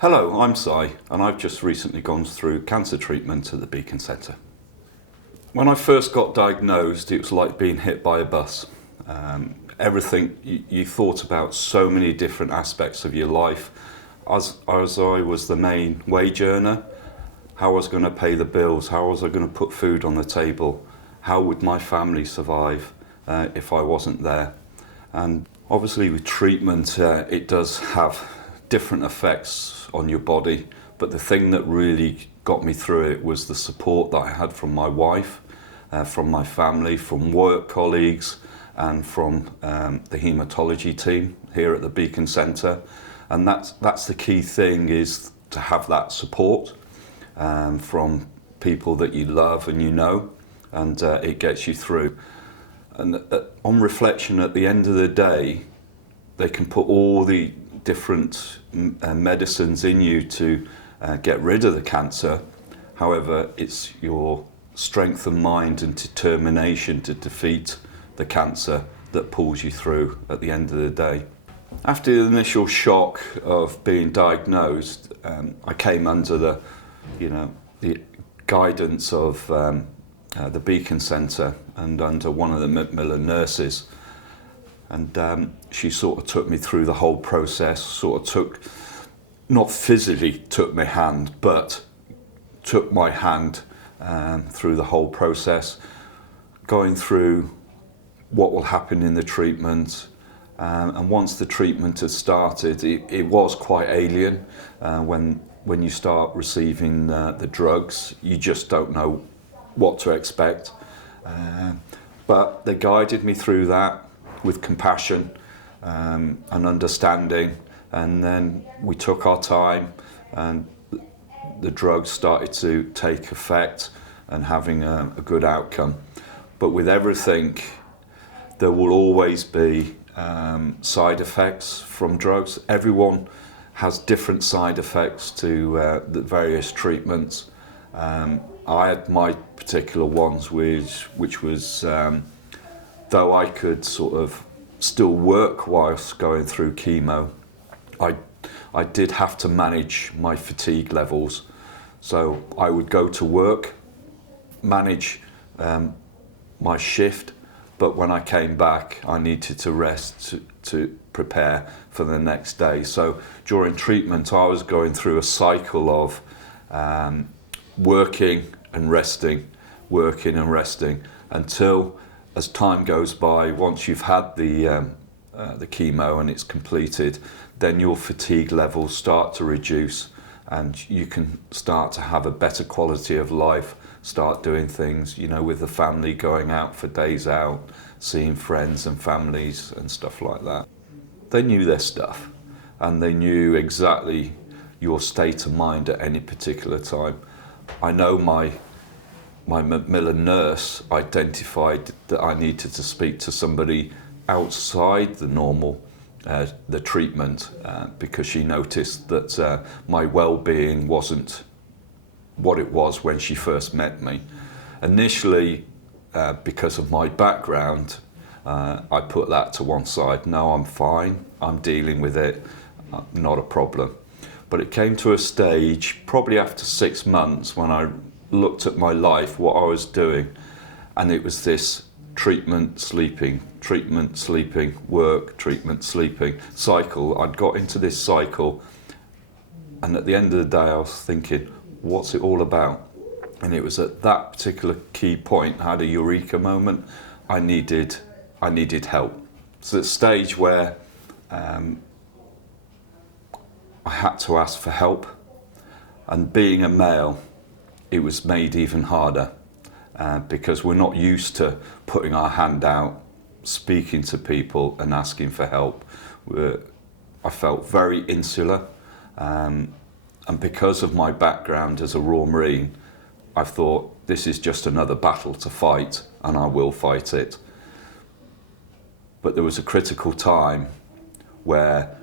Hello, I'm Si, and I've just recently gone through cancer treatment at the Beacon Centre. When I first got diagnosed, it was like being hit by a bus. Everything you thought about, so many different aspects of your life. As I was the main wage earner, how I was going to pay the bills, how was I going to put food on the table, how would my family survive if I wasn't there. And obviously with treatment, it does have different effects on your body, but the thing that really got me through it was the support that I had from my wife, from my family, from work colleagues, and from the haematology team here at the Beacon Centre. And that's the key thing, is to have that support from people that you love and you know, and it gets you through. And on reflection, at the end of the day, they can put all the different medicines in you to get rid of the cancer. However, it's your strength of mind and determination to defeat the cancer that pulls you through at the end of the day. After the initial shock of being diagnosed, I came under the guidance of the Beacon Centre and under one of the Macmillan nurses. And she sort of took me through the whole process, not physically took my hand, but took my hand through the whole process, going through what will happen in the treatment. And once the treatment had started, it was quite alien. When you start receiving the drugs, you just don't know what to expect. But they guided me through that with compassion and understanding, and then we took our time, and the drugs started to take effect and having a good outcome. But with everything, there will always be side effects from drugs. Everyone has different side effects to the various treatments. I had my particular ones, which was though I could sort of still work whilst going through chemo, I did have to manage my fatigue levels. So I would go to work, manage my shift, but when I came back, I needed to rest to prepare for the next day. So during treatment, I was going through a cycle of working and resting, until, as time goes by, once you've had the chemo and it's completed, then your fatigue levels start to reduce, and you can start to have a better quality of life, start doing things, with the family, going out for days out, seeing friends and families and stuff like that. They knew their stuff, and they knew exactly your state of mind at any particular time. I know my Macmillan nurse identified that I needed to speak to somebody outside the normal, the treatment, because she noticed that my well-being wasn't what it was when she first met me. Initially, because of my background, I put that to one side. No, I'm fine, I'm dealing with it, not a problem. But it came to a stage, probably after 6 months, when I looked at my life, what I was doing, and it was this treatment, sleeping, work, treatment, sleeping cycle. I'd got into this cycle, and at the end of the day I was thinking, what's it all about? And it was at that particular key point, I had a eureka moment. I needed help. So at the stage where I had to ask for help, and being a male, it was made even harder because we're not used to putting our hand out, speaking to people and asking for help. I felt very insular, and because of my background as a Royal Marine, I thought, this is just another battle to fight, and I will fight it. But there was a critical time where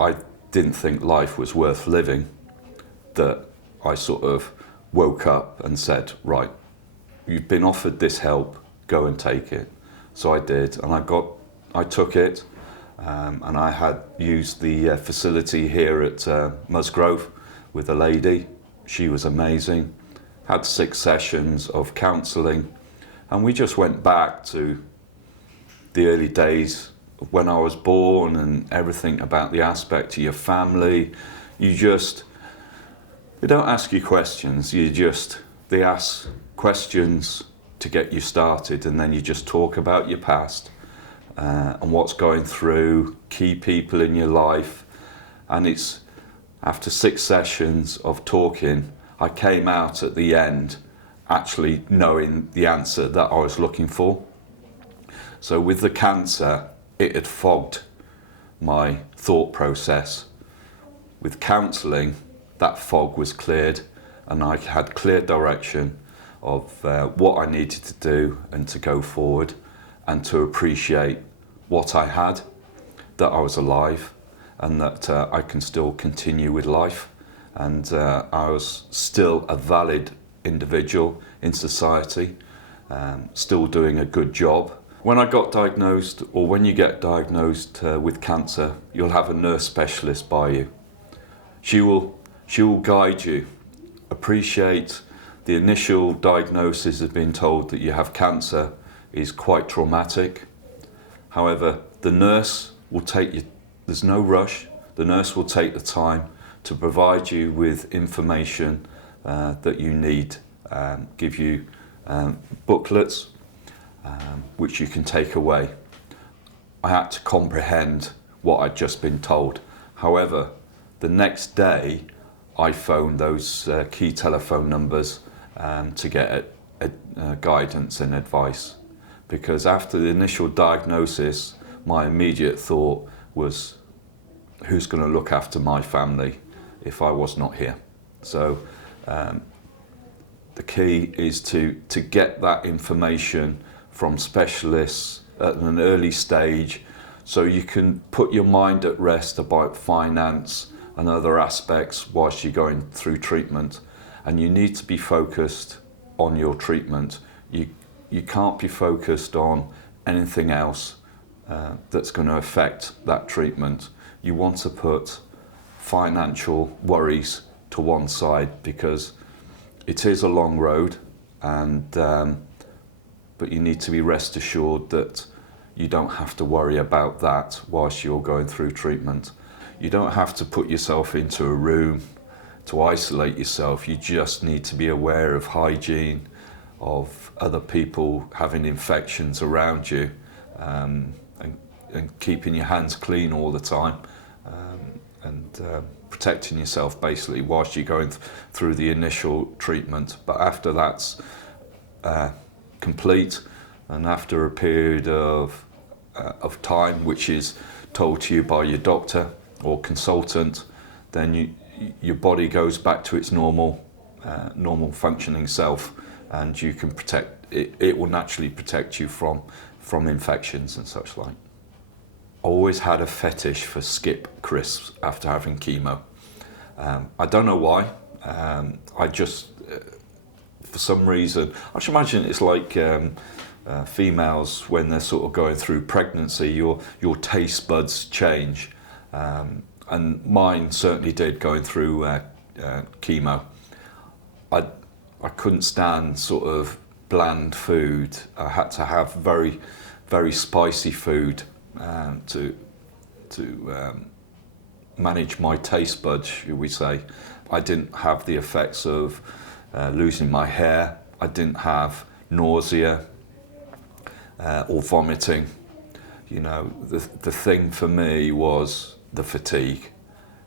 I didn't think life was worth living, that I sort of woke up and said, right, you've been offered this help, go and take it. So I did, and I took it, and I had used the facility here at Musgrove with a lady. She was amazing. Had 6 sessions of counselling, and we just went back to the early days of when I was born and everything about the aspect of your family. They don't ask you questions, they ask questions to get you started, and then you just talk about your past and what's going through, key people in your life. And it's after 6 sessions of talking, I came out at the end actually knowing the answer that I was looking for. So with the cancer, it had fogged my thought process. With counselling, that fog was cleared, and I had clear direction of what I needed to do and to go forward and to appreciate what I had, that I was alive, and that I can still continue with life, and I was still a valid individual in society, still doing a good job. When I got diagnosed, or when you get diagnosed with cancer, you'll have a nurse specialist by you. She will guide you. Appreciate the initial diagnosis of being told that you have cancer is quite traumatic. However, the nurse will take you, there's no rush, the nurse will take the time to provide you with information that you need, give you booklets which you can take away. I had to comprehend what I'd just been told. However, the next day I phoned those key telephone numbers to get guidance and advice, because after the initial diagnosis, my immediate thought was, who's going to look after my family if I was not here? So the key is to get that information from specialists at an early stage, so you can put your mind at rest about finance and other aspects whilst you're going through treatment. And you need to be focused on your treatment. You can't be focused on anything else that's going to affect that treatment. You want to put financial worries to one side, because it is a long road, and but you need to be rest assured that you don't have to worry about that whilst you're going through treatment. You don't have to put yourself into a room to isolate yourself. You just need to be aware of hygiene, of other people having infections around you, and keeping your hands clean all the time, and protecting yourself basically whilst you're going through the initial treatment. But after that's complete, and after a period of time which is told to you by your doctor or consultant, then your body goes back to its normal functioning self, and you can protect it. It will naturally protect you from infections and such like. I always had a fetish for skip crisps after having chemo. I don't know why. I just, for some reason, I should imagine it's like females when they're sort of going through pregnancy, your taste buds change. And mine certainly did going through chemo. I couldn't stand sort of bland food. I had to have very, very spicy food to manage my taste buds, should we say. I didn't have the effects of losing my hair. I didn't have nausea or vomiting. You know, the thing for me was the fatigue.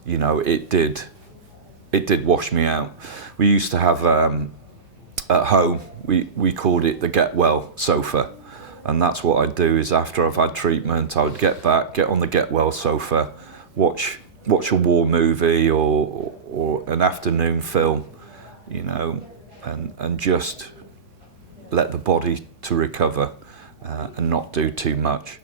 You know, it did wash me out. We used to have at home, we called it the get well sofa, and that's what I'd do. Is after I've had treatment, I would get on the get well sofa, watch a war movie or an afternoon film, you know, and just let the body to recover and not do too much.